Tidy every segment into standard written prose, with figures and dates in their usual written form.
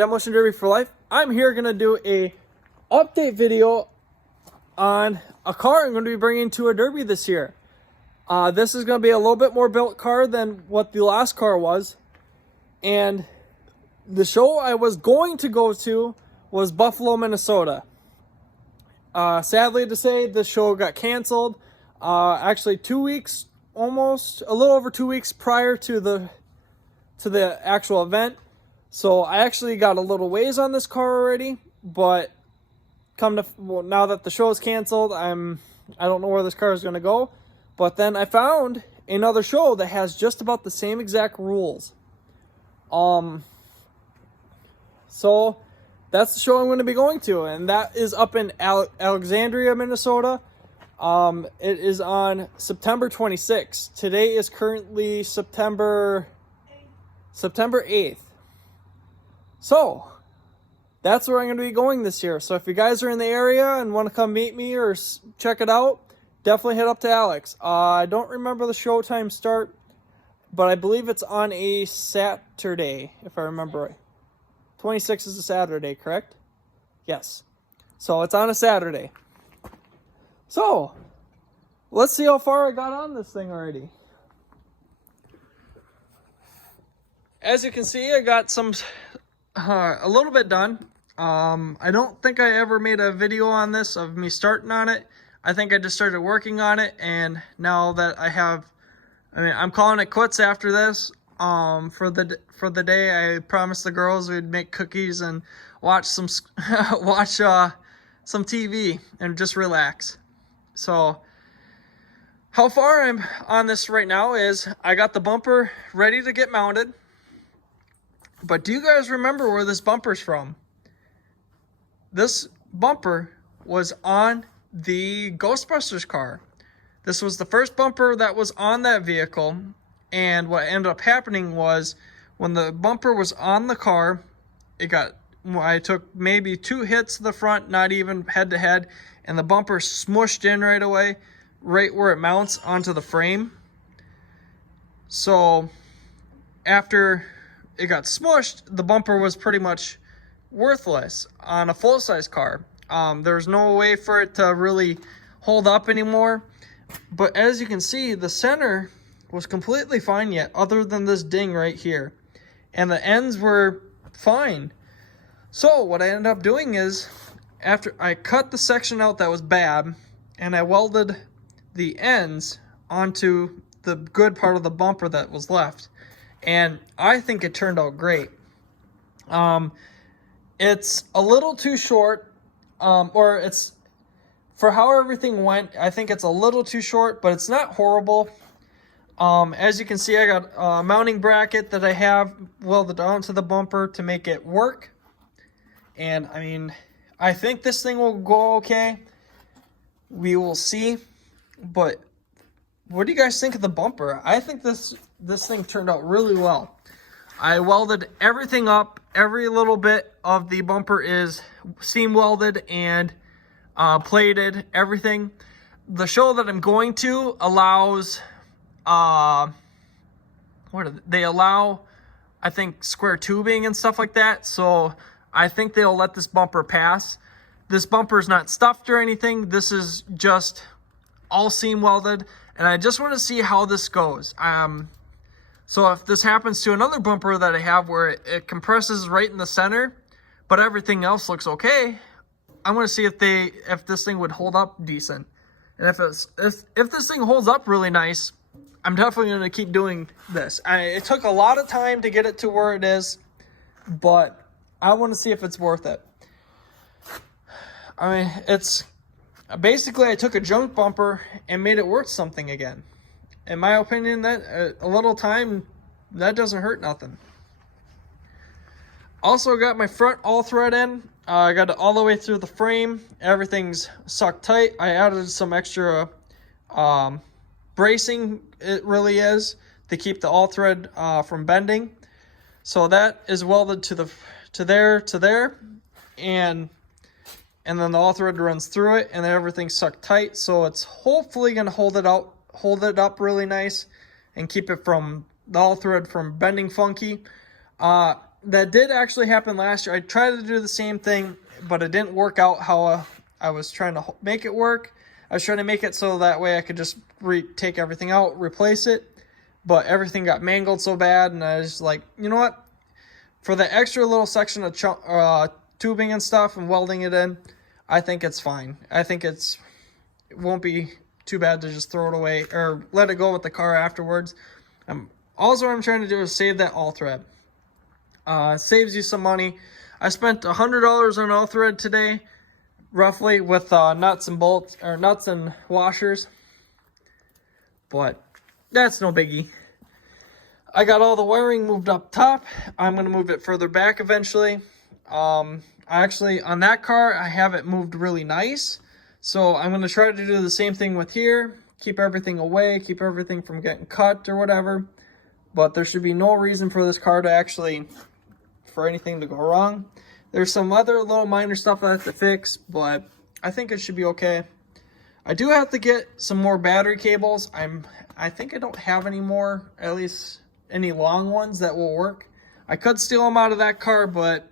Demolition Derby for Life. I'm here going to do a update video on a car I'm going to be bringing to a derby this year. This is going to be a little bit more built car than what the last car was. And the show I was going to go to was Buffalo, Minnesota. Sadly to say, the show got canceled. Actually 2 weeks, almost a little over 2 weeks prior to the actual event. So I actually got a little ways on this car already, but now that the show is canceled, I don't know where this car is going to go. But then I found another show that has just about the same exact rules. So that's the show I'm going to be going to, and that is up in Alexandria, Minnesota. It is on September 26th. Today is currently September 8th. So that's where I'm going to be going this year. So if you guys are in the area and want to come meet me or check it out, definitely hit up to Alex. I don't remember the showtime start, but I believe it's on a Saturday, if I remember right. 26 is a Saturday, correct? Yes. So it's on a Saturday. So let's see how far I got on this thing already. As you can see, I got a little bit done. I don't think I ever made a video on this of me starting on it. I think I just started working on it, and now that I'm calling it quits after this. For the day, I promised the girls we'd make cookies and watch some TV and just relax. So how far I'm on this right now is I got the bumper ready to get mounted. But do you guys remember where this bumper's from? This bumper was on the Ghostbusters car. This was the first bumper that was on that vehicle. And what ended up happening was when the bumper was on the car, I took maybe 2 hits to the front, not even head to head, and the bumper smushed in right away, right where it mounts onto the frame. So after it got smushed, the bumper was pretty much worthless on a full-size car. There's no way for it to really hold up anymore. But as you can see, the center was completely fine yet, other than this ding right here. And the ends were fine. So what I ended up doing is, after I cut the section out that was bad, and I welded the ends onto the good part of the bumper that was left. And I think it turned out great. It's a little too short, or it's, for how everything went, I think it's a little too short, but it's not horrible. As you can see, I got a mounting bracket that I have welded onto the bumper to make it work. And I think this thing will go okay. We will see. But what do you guys think of the bumper? I think this thing turned out really well. I welded everything up. Every little bit of the bumper is seam welded and plated, everything. The show that I'm going to allows, they allow, I think, square tubing and stuff like that. So I think they'll let this bumper pass. This bumper is not stuffed or anything. This is just all seam welded. And I just want to see how this goes. So if this happens to another bumper that I have where it compresses right in the center, but everything else looks okay, I want to see if this thing would hold up decent. And if this thing holds up really nice, I'm definitely going to keep doing this. It took a lot of time to get it to where it is, but I want to see if it's worth it. It's basically, I took a junk bumper and made it worth something again. In my opinion, that a little time, that doesn't hurt nothing. Also got my front all thread in. I got it all the way through the frame. Everything's sucked tight. I added some extra bracing, it really is, to keep the all thread from bending. So that is welded to there, and then the all thread runs through it, and then everything's sucked tight. So it's hopefully gonna hold it up really nice and keep it from the all thread from bending funky. that did actually happen last year. I tried to do the same thing, but it didn't work out how I was trying to make it work. I was trying to make it so that way I could just take everything out, replace it, but everything got mangled so bad, and I was like, you know what? For the extra little section of tubing and stuff and welding it in, I think it's fine. I think it won't be too bad to just throw it away or let it go with the car afterwards. Also, what I'm trying to do is save that all thread. Saves you some money. I spent $100 on all thread today, roughly, with nuts and bolts or nuts and washers. But that's no biggie. I got all the wiring moved up top. I'm gonna move it further back eventually. Actually, on that car, I have it moved really nice. So I'm gonna try to do the same thing with here. Keep everything away, keep everything from getting cut or whatever. But there should be no reason for this car to for anything to go wrong. There's some other little minor stuff I have to fix, but I think it should be okay. I do have to get some more battery cables. I think I don't have any more, at least any long ones that will work. I could steal them out of that car, but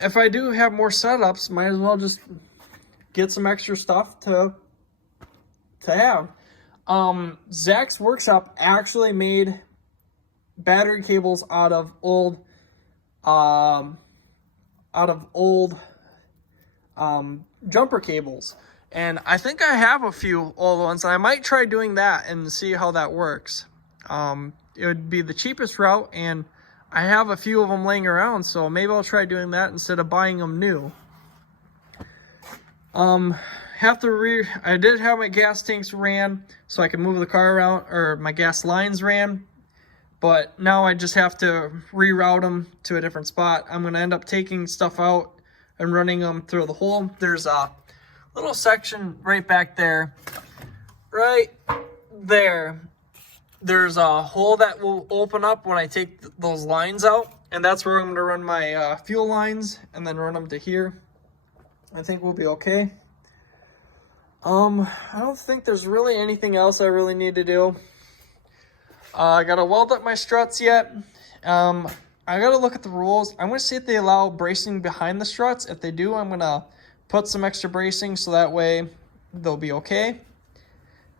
if I do have more setups, might as well just get some extra stuff to have. Zach's Workshop actually made battery cables out of old jumper cables, and I think I have a few old ones, and I might try doing that and see how that works. It would be the cheapest route, and I have a few of them laying around, so maybe I'll try doing that instead of buying them new. I did have my gas tanks ran so I could move the car around, or my gas lines ran, but now I just have to reroute them to a different spot. I'm going to end up taking stuff out and running them through the hole. There's a little section right back there. Right there. There's a hole that will open up when I take those lines out, and that's where I'm going to run my fuel lines and then run them to here. I think we'll be okay. I don't think there's really anything else I really need to do. I gotta weld up my struts yet. I gotta look at the rules. I'm gonna see if they allow bracing behind the struts. If they do, I'm gonna put some extra bracing so that way they'll be okay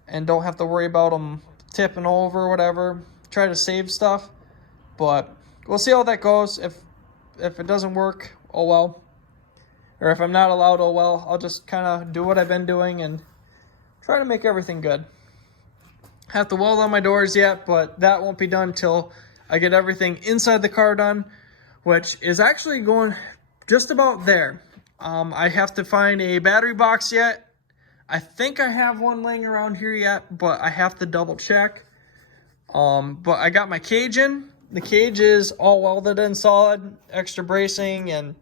and don't have to worry about them tipping over or whatever. Try to save stuff, but we'll see how that goes. If it doesn't work, oh well. Or if I'm not allowed, oh well. I'll just kind of do what I've been doing and try to make everything good. Have to weld on my doors yet, but that won't be done till I get everything inside the car done, which is actually going just about there. I have to find a battery box yet. I think I have one laying around here yet, but I have to double check. But I got my cage in. The cage is all welded in solid, extra bracing and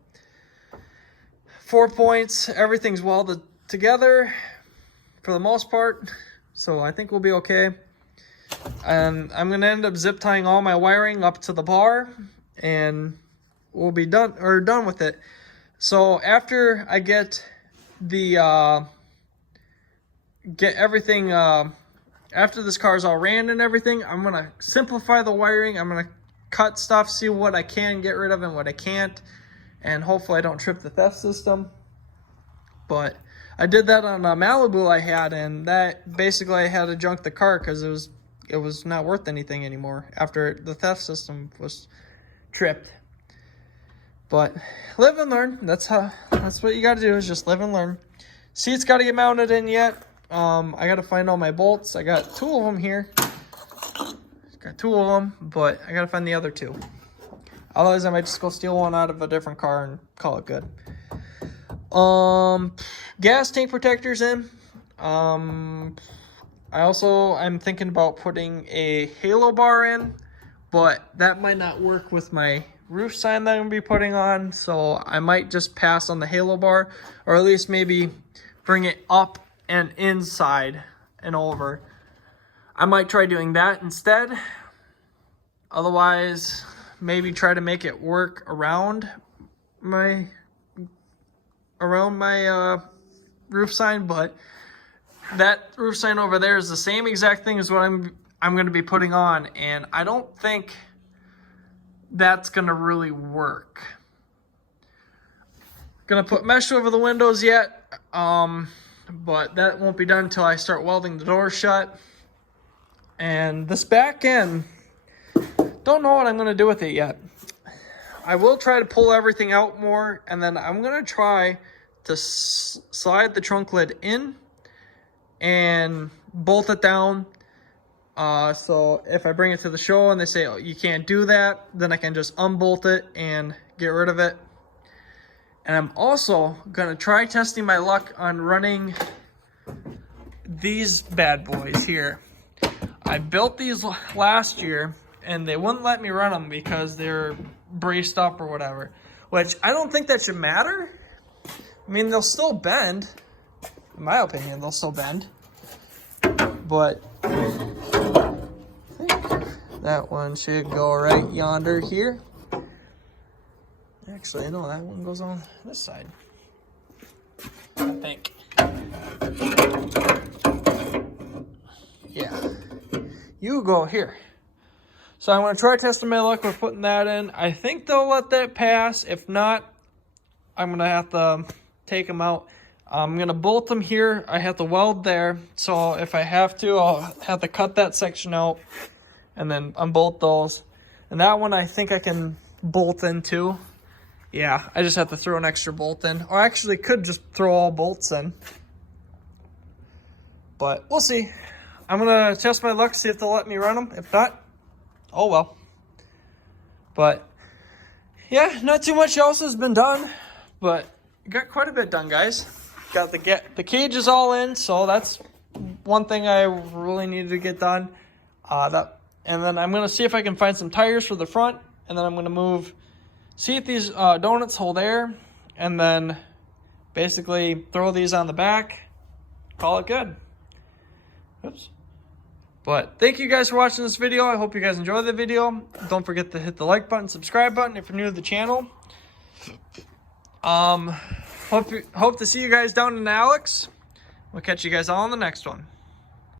4 points. Everything's welded together for the most part, so I think we'll be okay. And I'm gonna end up zip tying all my wiring up to the bar, and we'll be done with it. So after I get everything, after this car's all ran and everything, I'm gonna simplify the wiring. I'm gonna cut stuff, see what I can get rid of and what I can't, and hopefully I don't trip the theft system. But I did that on a Malibu I had, and that basically I had to junk the car because it was not worth anything anymore after the theft system was tripped. But live and learn. That's what you got to do, is just live and learn. Seat's got to get mounted in yet. I got to find all my bolts. I got 2 of them here. Got 2 of them, but I got to find the other 2. Otherwise, I might just go steal one out of a different car and call it good. Gas tank protectors in. I'm thinking about putting a halo bar in, but that might not work with my roof sign that I'm going to be putting on, so I might just pass on the halo bar, or at least maybe bring it up and inside and over. I might try doing that instead. Otherwise, maybe try to make it work around my roof sign, but that roof sign over there is the same exact thing as what I'm going to be putting on, and I don't think that's gonna really work. Gonna put mesh over the windows yet, but that won't be done until I start welding the door shut. And this back end, don't know what I'm gonna do with it yet. I will try to pull everything out more, and then I'm gonna try to slide the trunk lid in and bolt it down. So if I bring it to the show and they say, oh, you can't do that, then I can just unbolt it and get rid of it. And I'm also gonna try testing my luck on running these bad boys here. I built these last year and they wouldn't let me run them because they're braced up or whatever, which I don't think that should matter. I mean, they'll still bend. In my opinion, they'll still bend. But I think that one should go right yonder here. Actually, no, that one goes on this side, I think. Yeah, you go here. So I'm going to try testing my luck with putting that in. I think they'll let that pass. If not, I'm going to have to take them out. I'm going to bolt them here. I have to weld there. So if I have to, I'll have to cut that section out and then unbolt those. And that one I think I can bolt into. Yeah, I just have to throw an extra bolt in. Or I actually could just throw all bolts in. But we'll see. I'm going to test my luck, see if they'll let me run them. If not, oh well. But yeah, not too much else has been done. But got quite a bit done, guys. Got the cage is all in, so that's one thing I really needed to get done. And then I'm going to see if I can find some tires for the front. And then I'm going to move... See if these donuts hold air, and then basically throw these on the back, call it good. Oops. But thank you guys for watching this video. I hope you guys enjoyed the video. Don't forget to hit the like button, subscribe button if you're new to the channel. Hope to see you guys down in Alex. We'll catch you guys all in the next one.